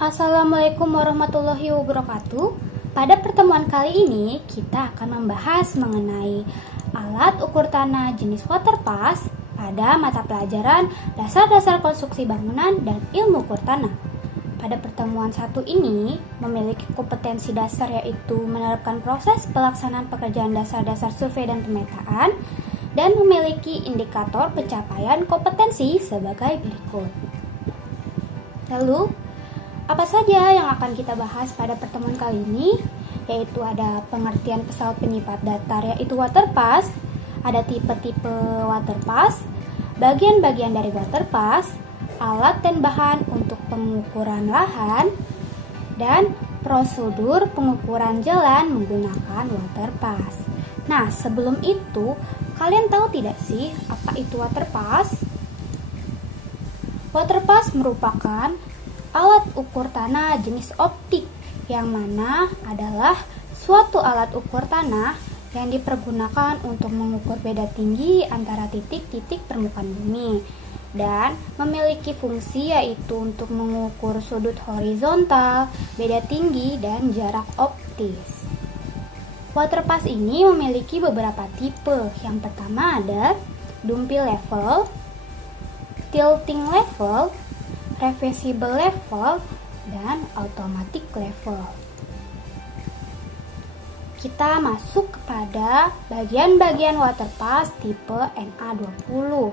Assalamualaikum warahmatullahi wabarakatuh. Pada pertemuan kali ini kita akan membahas mengenai alat ukur tanah jenis waterpass pada mata pelajaran dasar-dasar konstruksi bangunan dan ilmu ukur tanah. Pada pertemuan satu ini memiliki kompetensi dasar, yaitu menerapkan proses pelaksanaan pekerjaan dasar-dasar survei dan pemetaan, dan memiliki indikator pencapaian kompetensi sebagai berikut. Lalu, apa saja yang akan kita bahas pada pertemuan kali ini? Yaitu ada pengertian pesawat penyipat datar, yaitu waterpass, ada tipe-tipe waterpass, bagian-bagian dari waterpass, alat dan bahan untuk pengukuran lahan, dan prosedur pengukuran jalan menggunakan waterpass. Nah, sebelum itu, kalian tahu tidak sih apa itu waterpass? Waterpass merupakan alat ukur tanah jenis optik, yang mana adalah suatu alat ukur tanah yang dipergunakan untuk mengukur beda tinggi antara titik-titik permukaan bumi, dan memiliki fungsi yaitu untuk mengukur sudut horizontal, beda tinggi, dan jarak optis. Waterpass ini memiliki beberapa tipe. Yang pertama ada dumpy level, tilting level, reversible level, dan automatic level. Kita masuk kepada bagian-bagian waterpass tipe NA20.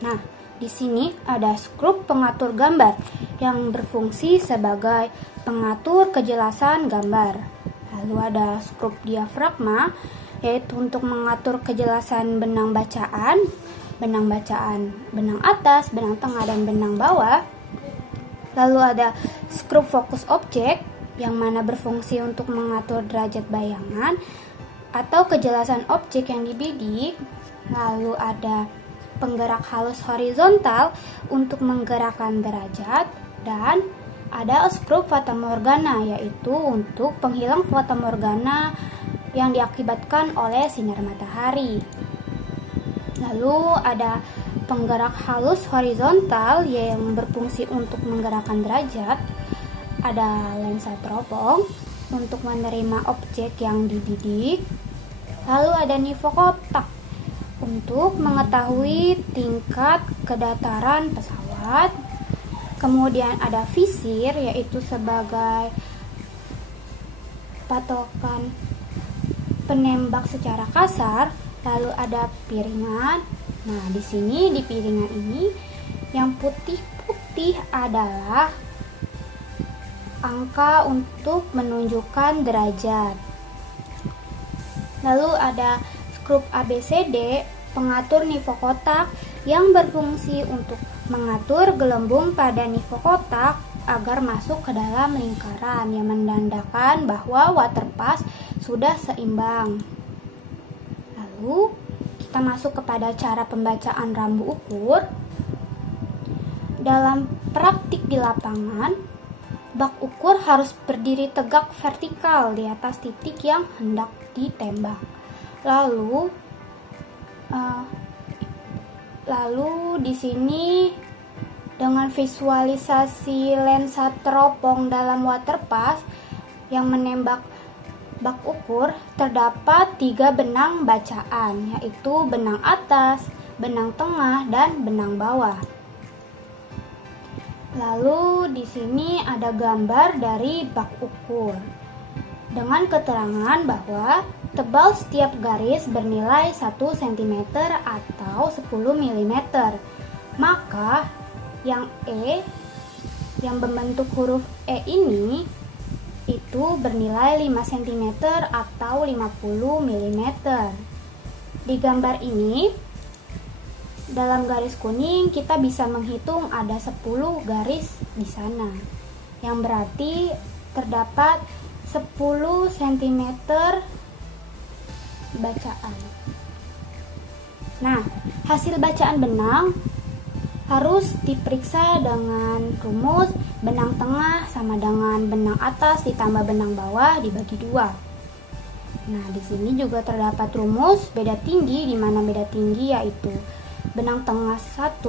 Nah, di sini ada skrup pengatur gambar yang berfungsi sebagai pengatur kejelasan gambar. Lalu ada skrup diafragma, yaitu untuk mengatur kejelasan benang bacaan, benang atas, benang tengah, dan benang bawah. Lalu ada skrup fokus objek, yang mana berfungsi untuk mengatur derajat bayangan atau kejelasan objek yang dibidik. Lalu ada penggerak halus horizontal untuk menggerakkan derajat, dan ada skrup fatamorgana, yaitu untuk penghilang fatamorgana yang diakibatkan oleh sinar matahari. Lalu ada penggerak halus horizontal yang berfungsi untuk menggerakkan derajat. Ada lensa teropong untuk menerima objek yang dibidik. Lalu ada nivokotak untuk mengetahui tingkat kedataran pesawat. Kemudian ada visir, yaitu sebagai patokan penembak secara kasar. Lalu ada piringan. Nah, di sini di piringan ini yang putih-putih adalah angka untuk menunjukkan derajat. Lalu ada skrup ABCD, pengatur nivokotak, yang berfungsi untuk mengatur gelembung pada nivokotak agar masuk ke dalam lingkaran, yang menandakan bahwa waterpass sudah seimbang. Lalu kita masuk kepada cara pembacaan rambu ukur. Dalam praktik di lapangan, bak ukur harus berdiri tegak vertikal di atas titik yang hendak ditembak. Lalu di sini dengan visualisasi lensa teropong dalam waterpass yang menembak bak ukur, terdapat 3 benang bacaan, yaitu benang atas, benang tengah, dan benang bawah. Lalu di sini ada gambar dari bak ukur dengan keterangan bahwa tebal setiap garis bernilai 1 cm atau 10 mm. Maka yang E, yang membentuk huruf E ini, itu bernilai 5 cm atau 50 mm. Di gambar ini, dalam garis kuning kita bisa menghitung ada 10 garis di sana, yang berarti terdapat 10 cm bacaan. Nah, hasil bacaan benang harus diperiksa dengan rumus benang tengah sama dengan benang atas ditambah benang bawah dibagi 2. Nah, di sini juga terdapat rumus beda tinggi, di mana beda tinggi yaitu benang tengah 1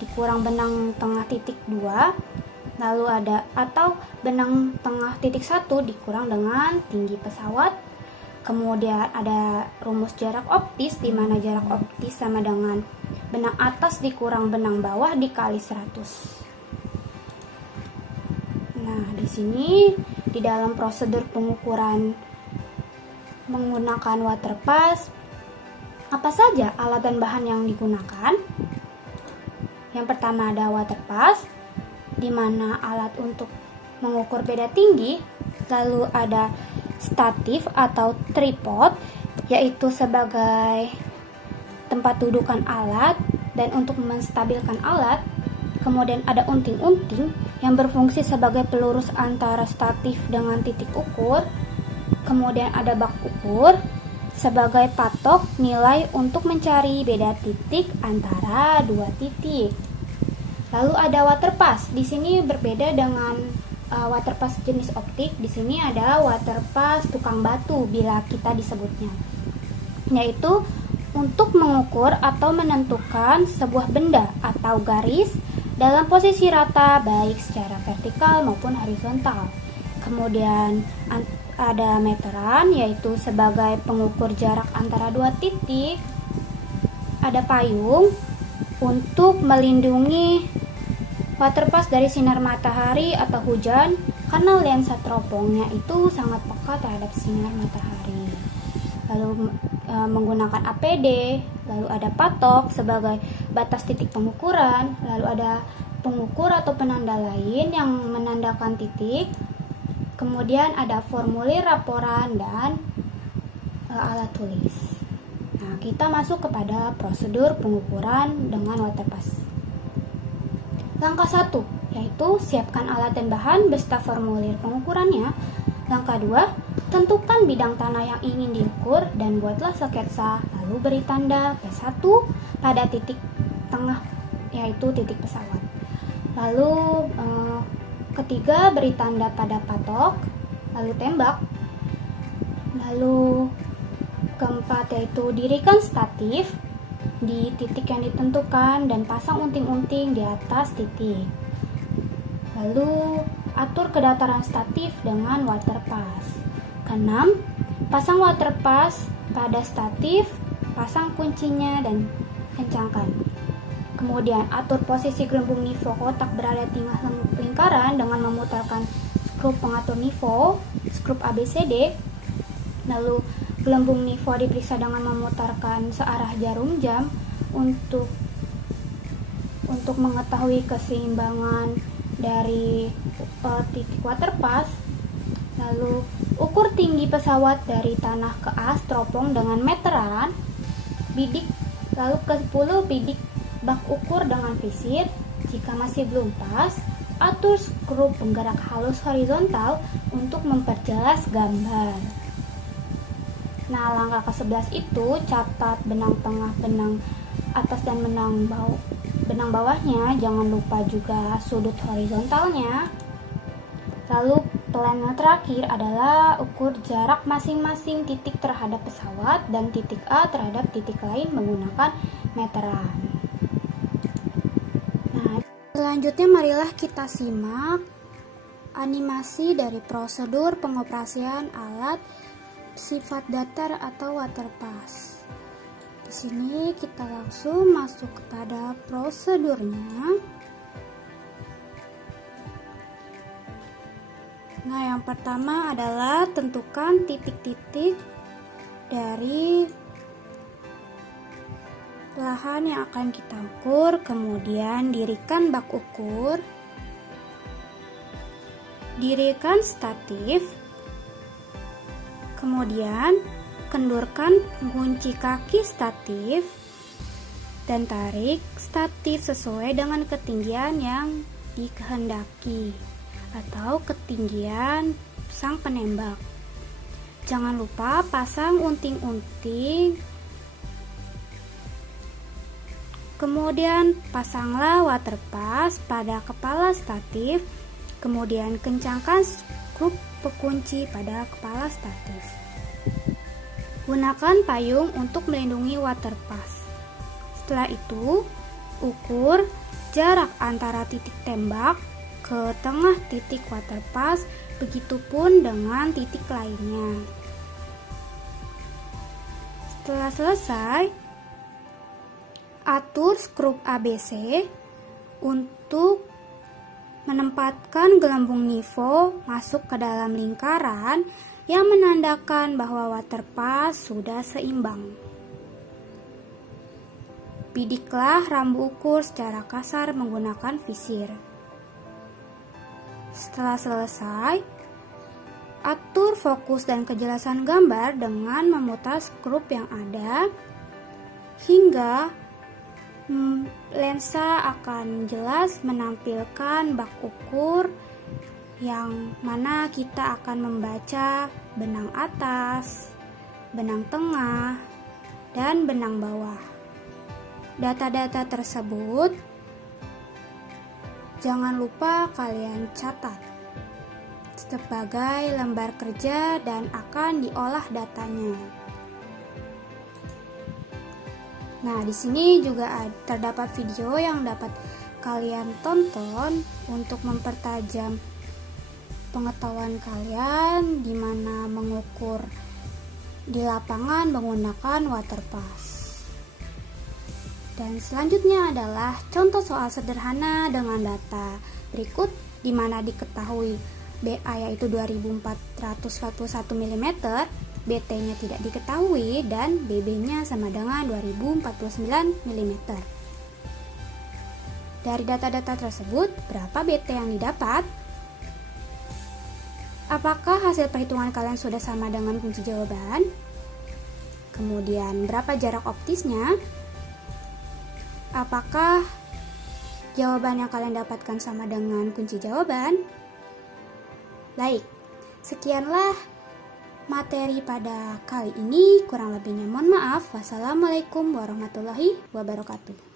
dikurang benang tengah titik 2 Lalu ada atau benang tengah titik 1 dikurang dengan tinggi pesawat. Kemudian ada rumus jarak optis, di mana jarak optis sama dengan benang atas dikurang benang bawah dikali 100. Nah, di sini di dalam prosedur pengukuran menggunakan waterpass, apa saja alat dan bahan yang digunakan? Yang pertama ada waterpass, di mana alat untuk mengukur beda tinggi. Lalu ada statif atau tripod, yaitu sebagai tempat dudukan alat dan untuk menstabilkan alat. Kemudian ada unting-unting yang berfungsi sebagai pelurus antara statif dengan titik ukur. Kemudian ada bak ukur sebagai patok nilai untuk mencari beda titik antara dua titik. Lalu ada waterpass. Di sini berbeda dengan waterpass jenis optik. Di sini adalah waterpass tukang batu bila kita disebutnya, yaitu untuk mengukur atau menentukan sebuah benda atau garis dalam posisi rata baik secara vertikal maupun horizontal. Kemudian ada meteran, yaitu sebagai pengukur jarak antara dua titik. Ada payung untuk melindungi waterpass dari sinar matahari atau hujan, karena lensa teropongnya itu sangat peka terhadap sinar matahari. Lalu menggunakan APD, lalu ada patok sebagai batas titik pengukuran, lalu ada pengukur atau penanda lain yang menandakan titik. Kemudian ada formulir laporan dan alat tulis. Nah, kita masuk kepada prosedur pengukuran dengan waterpass. Langkah 1, yaitu siapkan alat dan bahan beserta formulir pengukurannya. Langkah 2, tentukan bidang tanah yang ingin diukur dan buatlah sketsa, lalu beri tanda P1 pada titik tengah, yaitu titik pesawat. Lalu ketiga, beri tanda pada patok, lalu tembak. Lalu keempat, yaitu dirikan statif di titik yang ditentukan dan pasang unting-unting di atas titik. Lalu atur kedataran statif dengan waterpass. Keenam, pasang waterpass pada statif, pasang kuncinya dan kencangkan. Kemudian atur posisi gelembung nifo kotak berada di tengah lingkaran dengan memutarkan skrup pengatur nifo, skrup ABCD. Lalu gelembung nifo diperiksa dengan memutarkan searah jarum jam untuk mengetahui keseimbangan dari titik waterpass. Lalu ukur tinggi pesawat dari tanah ke as teropong dengan meteran, bidik. Lalu ke-10, bidik bak ukur dengan visir. Jika masih belum pas, atur skrup penggerak halus horizontal untuk memperjelas gambar. Nah, langkah ke-11 itu catat benang tengah, benang atas dan benang bawahnya. Jangan lupa juga sudut horizontalnya. Lalu plan terakhir adalah ukur jarak masing-masing titik terhadap pesawat dan titik A terhadap titik lain menggunakan meteran. Nah, selanjutnya marilah kita simak animasi dari prosedur pengoperasian alat sifat datar atau waterpass. Di sini kita langsung masuk kepada prosedurnya. Nah, yang pertama adalah tentukan titik-titik dari lahan yang akan kita ukur, kemudian dirikan bak ukur, dirikan statif. Kemudian kendurkan kunci kaki statif dan tarik statif sesuai dengan ketinggian yang dikehendaki atau ketinggian sang penembak. Jangan lupa pasang unting-unting. Kemudian pasanglah waterpass pada kepala statif. Kemudian kencangkan skrup pekunci pada kepala statif. Gunakan payung untuk melindungi waterpass. Setelah itu, ukur jarak antara titik tembak ke tengah titik waterpass, begitupun dengan titik lainnya. Setelah selesai, atur skrup ABC untuk menempatkan gelembung nifo masuk ke dalam lingkaran yang menandakan bahwa waterpass sudah seimbang. Bidiklah rambu ukur secara kasar menggunakan visir. Setelah selesai, atur fokus dan kejelasan gambar dengan memutar skrup yang ada hingga lensa akan jelas menampilkan bak ukur yang mana kita akan membaca benang atas, benang tengah, dan benang bawah. Data-data tersebut jangan lupa kalian catat sebagai lembar kerja dan akan diolah datanya. Nah, di sini juga terdapat video yang dapat kalian tonton untuk mempertajam pengetahuan kalian di mana mengukur di lapangan menggunakan waterpass. Dan selanjutnya adalah contoh soal sederhana dengan data berikut di mana diketahui BA yaitu 2441 mm, BT-nya tidak diketahui dan BB-nya sama dengan 2049 mm. Dari data-data tersebut, berapa BT yang didapat? Apakah hasil perhitungan kalian sudah sama dengan kunci jawaban? Kemudian, berapa jarak optisnya? Apakah jawaban yang kalian dapatkan sama dengan kunci jawaban? Baik, sekianlah materi pada kali ini. Kurang lebihnya mohon maaf. Wassalamualaikum warahmatullahi wabarakatuh.